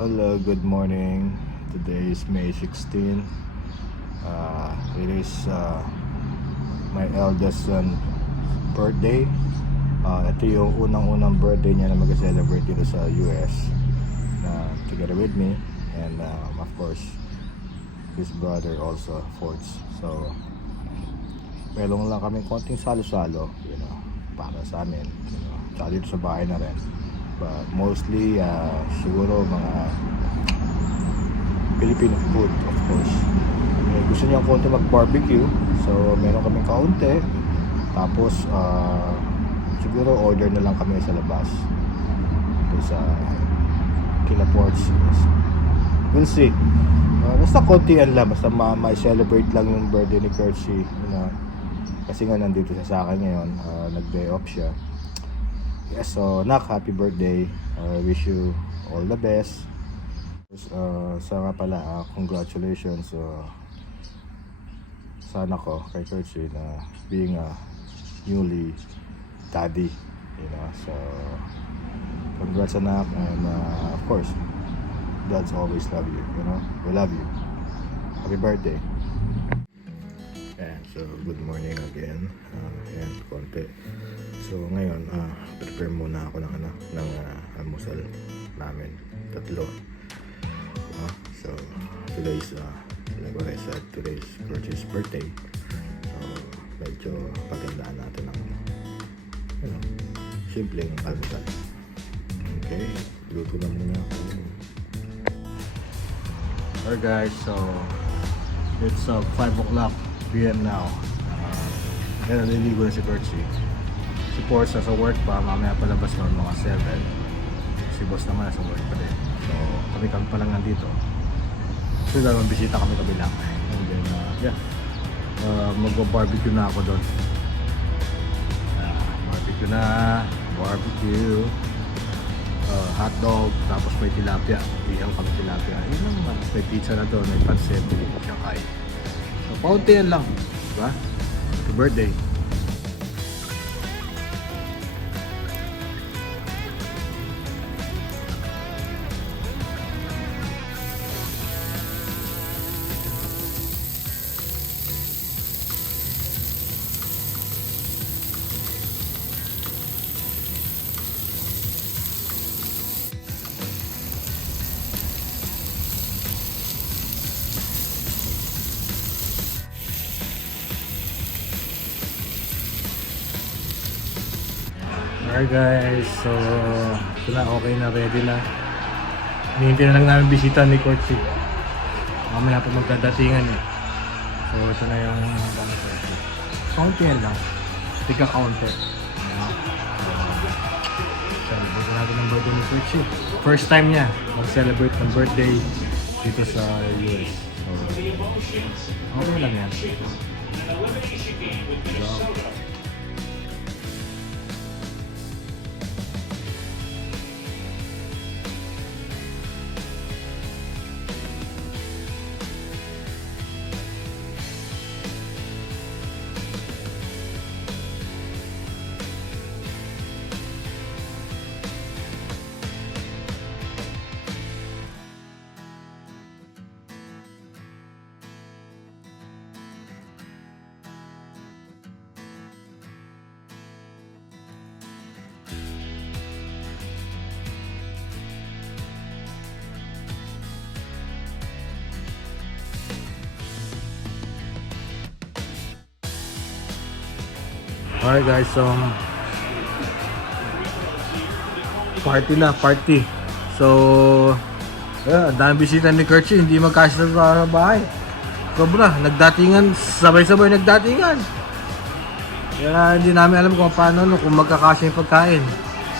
Hello, good morning. Today is May 16. It is my eldest son birthday. Ito yung unang-unang birthday niya na mag-celebrate dito sa US together with me, and of course his brother also, Forts. So melong lang kami konting salo-salo, para sa amin, tsaka dito sa bahay na rin. But mostly siguro mga Filipino food, of course. Gusto niya konti mag-barbecue, so meron kaming kaunti. Tapos siguro order na lang kami sa labas, sa kila Ports. We'll see. Basta kontian lang, basta ma-celebrate lang yung birthday ni Kershi, kasi nga nandito siya sa akin ngayon. Nag-day off siya. Yes, so Nak, happy birthday. Wish you all the best. Sa nga pala, congratulations sa anak ko, kay Kershi, na being a newly daddy, so congrats anak, and of course dads always love you, we love you. Happy birthday. And so good morning again. Ayan, konti. So ngayon, prepare muna ako ng almusal namin, tatlo. So today's like what I said, today's Kerchi's birthday. So medyo pagandaan natin ng simpleng almusal. Okay, luto na muna ako. Alright guys, so it's 5 o'clock PM now. Ngayon naliligo na si Kerchi. Si Force sa work pa, mamaya palabas naman mga 7. Si boss naman nasa work pa din. So kami pa lang nandito. So dahil bisita kami lang. And then magbo-barbecue na ako doon. Barbecue, hot dog, tapos may tilapia. Ihaw kami tilapia. Yun lang naman. May pizza na doon, may pancit, may shanghai. So paunti yan lang, diba? Happy birthday. Alright guys, so ito na, okay na, ready na. Hinihintay na lang namin bisita ni Kerchi. Mamaya pa magdadatingan eh. So ito na yung kaunti yan lang. Tiga kaunti. Celebrate natin ng birthday ni Kerchi. First time niya mag-celebrate ng birthday dito sa US. So okay lang yan. So, alright guys, so party. So dami bisita ni Kerchi, hindi magkasya sa bahay. Sobra, nagdatingan, sabay-sabay nagdatingan. Kaya hindi namin alam kung paano, kung magkakasya yung pagkain.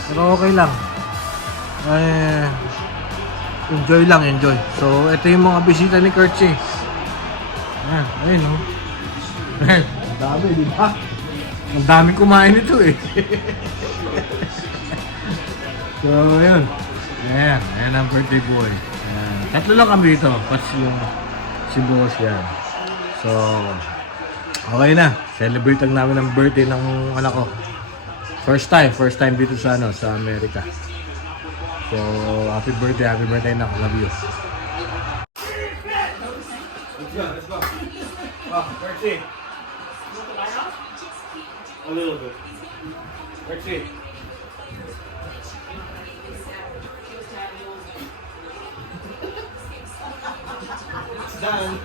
Pero okay lang. Enjoy. So ito yung mga bisita ni Kerchi. Ayun o. Ang dami, di ba? Ang daming kumain ito eh. So, yun. Ayan ang birthday boy. Tatlo lang kami dito. Pati yung si boss yan. So, okay na. Celebrate lang namin ang birthday ng anak ko. First time dito sa Amerika. So, happy birthday na. Love you. Let's go. Percy. A little bit. Percy. It's done.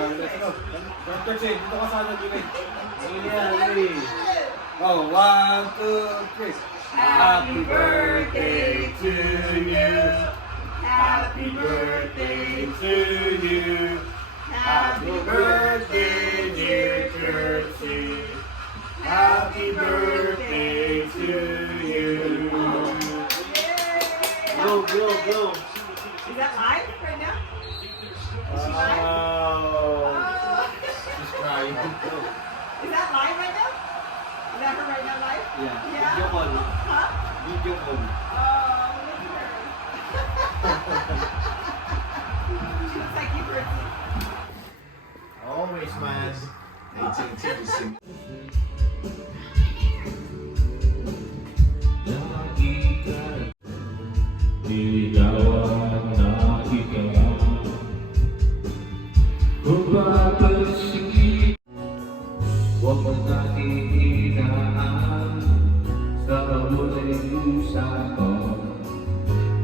Let's go. Dr. Chen, dito ka sana gilid. Oh, 1, 2, 3. Happy birthday to you. Happy birthday to you. Happy birthday, dear Percy. Happy birthday to you. Go, go, go. Is that live right now? Oh. She's crying. Is that live right now? Is that her right now live? Yeah. Yeah? Video call. Huh? Video call. Oh, look at her. She looks like you, Percy. Always, man. 18 Ikaw ang nakita kung papasigit. Huwag mo natin hinaan sa mabuting usapan,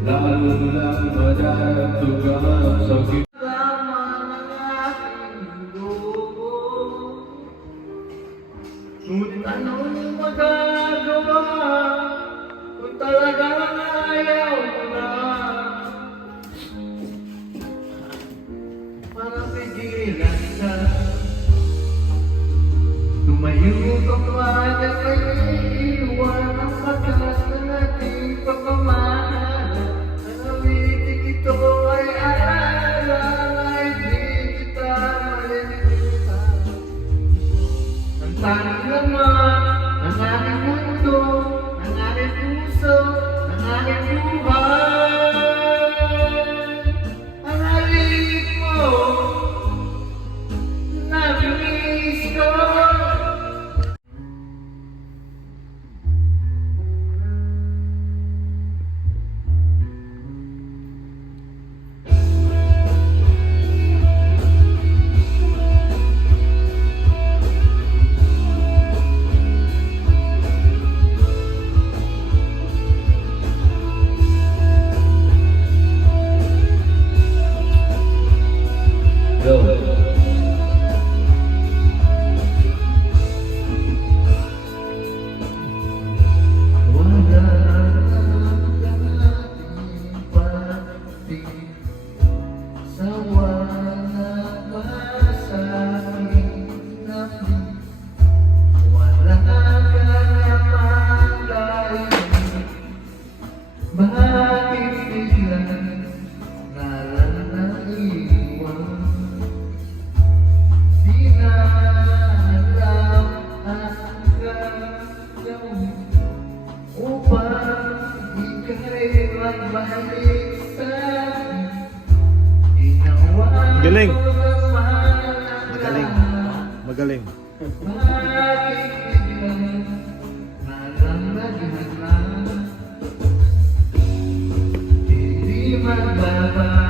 lalo lang madaradugan sa gitama ng aking dugo. Ngunit anong magagawa kung talagang ayaw mo na? Parang pigilan ka, tumayo ka pa na kayo iiwan ang batas ng ating pagmamahal. Nanawitig ito ay alam, ay di kita malilimutan. Ang tanging laman ng aking mundo, ng aking puso, ng aking buhay, ang halik mo na binis ko. Go. Wala ang pag-ibig sa wala pa sa aking nabig. Wala ka naman dahil bakit biglang nalang naiwan? Di na alam ang gagawin upang ika'y magbalik sa'kin. Ginawa Galing. ko naman Magaling. Magaling. bakit biglang nalang hindi magbabago.